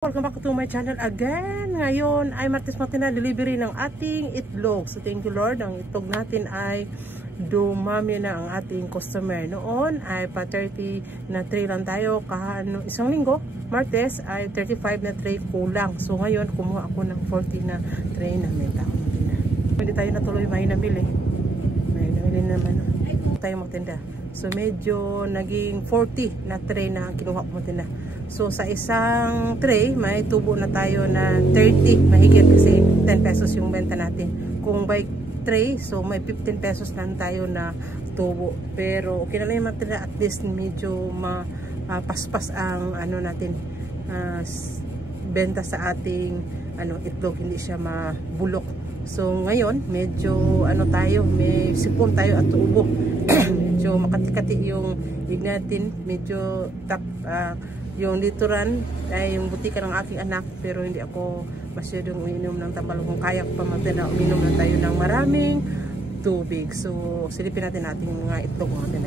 Welcome back to my channel again. Ngayon ay Martes na delivery ng ating itlog. So thank you Lord, ang itlog natin ay dumami na ang ating customer. Noon ay pa 30 na tray lang tayo. Isang linggo, Martes ay 35 na tray kulang. So ngayon kumuha ako ng 40 na tray na menta. Hindi tayo natuloy may namili. May namili naman. Tayo magtinda. So medyo naging 40 na tray na kinuha ko magtinda. So sa isang tray, may tubo na tayo na 30 mahigit kasi 10 pesos yung benta natin. Kung by tray, so may 15 pesos lang tayo na tubo. Pero okay na lang yung matira, at least medyo paspas ang ano natin, benta sa ating itlog, hindi siya mabulok. So ngayon, medyo tayo, may sipon tayo at tubo. Medyo makati-kati yung ig natin, medyo yung lituran ay yung butika ng aking anak, pero hindi ako masyadong uminom ng tambal. Kung kaya ko pa na uminom na tayo ng maraming tubig. So silipin natin ating mga itlog natin.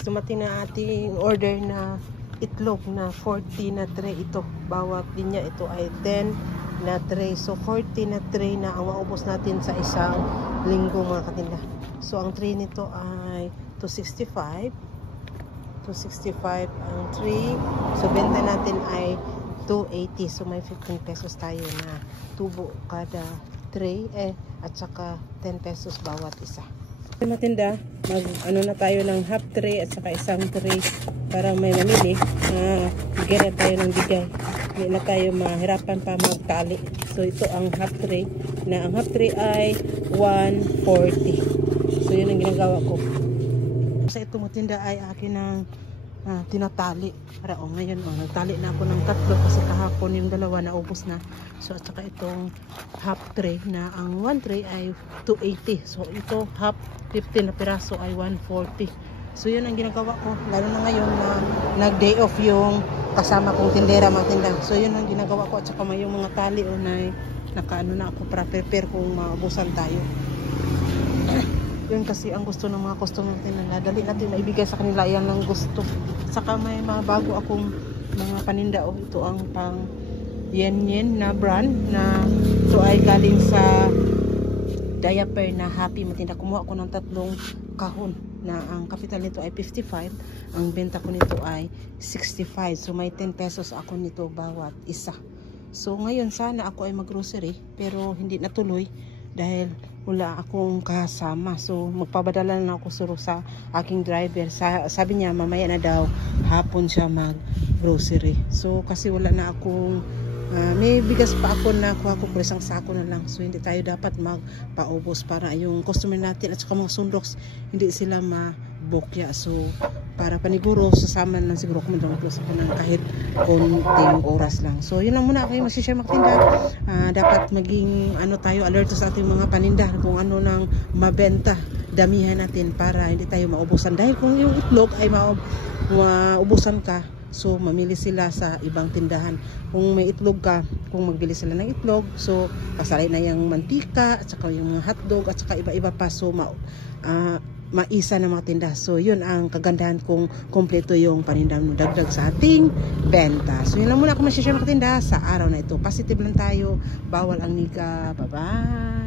Dumating na ating order na itlog na 40 na tray ito. Bawat linya ito ay 10 na tray. So 40 na tray na ang maubos natin sa isang linggo mga katinda. So ang tray nito ay 265 ang tray. So benta natin ay 280. So may 15 pesos tayo na tubo kada tray at saka 10 pesos bawat isa. Matinda, na tayo ng half tray at saka isang tray para may mamili. Bigyan na tayo ng bigay. Hindi na tayo mahirapan pa magtali. So ito ang half tray, na ang half tray ay 140. So yun ang ginagawa ko. Sa ito matinda ay akin ng tinatali. Ngayon nagtali na ako ng 3 kasi kahapon yung 2 na ubos na. So at saka itong half tray, na ang 1 tray ay 280. So ito half 15 na piraso ay 140. So yun ang ginagawa ko, lalo na ngayon na nag day off yung kasama kong tindera matinda. So yun ang ginagawa ko, at saka may yung mga tali na nakaano na ako para prepare kung maubusan tayo. Yun kasi ang gusto ng mga customer natin, na dali natin maibigay sa kanila, yan lang gusto. Saka may mga bago akong mga paninda. Ito ang pang yen na brand, na ito ay galing sa diaper na Happy matinda. Kumuha ko ng 3 kahon, na ang kapital nito ay 55. Ang benta ko nito ay 65. So may 10 pesos ako nito bawat isa. So ngayon sana ako ay mag-grocery, pero hindi natuloy dahil wala akong kasama. So magpabadala na ako sa aking driver. Sabi niya mamaya na daw hapon siya mag grocery. So kasi wala na akong may bigas pa ako na kuha ko, isang sako na lang. So hindi tayo dapat magpaubos para yung customer natin at saka mga sundoks hindi sila mabukya. So para paniguro sasama lang siguro kung mag-close ako ng kahit konting oras lang. So yun lang muna ako yung masishare magtinda. Dapat maging tayo alerto sa ating mga paninda kung ano nang mabenta, damihan natin para hindi tayo maubusan. Dahil kung yung itlog ay maubusan ka, so mamili sila sa ibang tindahan. Kung may itlog ka, kung magbili sila ng itlog, so pasalay na yung mantika at saka yung mga hotdog at saka iba-iba pa, so maisa ng mga tinda. So yun ang kagandahan kung kompleto yung paninda mo, dagdag sa ating benta. So yun lang muna ako masishare mga tinda sa araw na ito. Positive lang tayo, bawal ang nika. Bye bye.